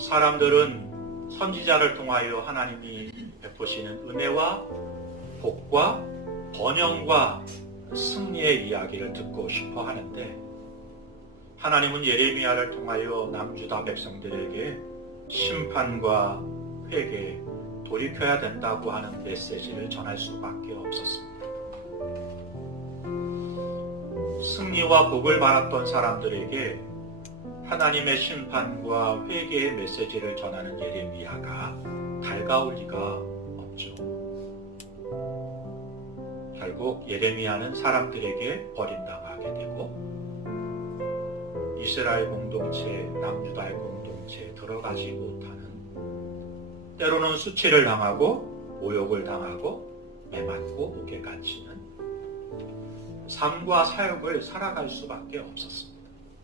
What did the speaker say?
사람들은 선지자를 통하여 하나님이 베푸시는 은혜와 복과 번영과 승리의 이야기를 듣고 싶어 하는데 하나님은 예레미야를 통하여 남주다 백성들에게 심판과 회개, 돌이켜야 된다고 하는 메시지를 전할 수밖에 없었습니다. 승리와 복을 받았던 사람들에게 하나님의 심판과 회개의 메시지를 전하는 예레미야가 달가울 리가 없죠. 결국 예레미야는 사람들에게 버림당하게 되고 이스라엘 공동체, 남유다의 공동체에 들어가지 못하는 때로는 수치를 당하고 모욕을 당하고 매맞고 옥에 갇히는 삶과 사역을 살아갈 수밖에 없었습니다.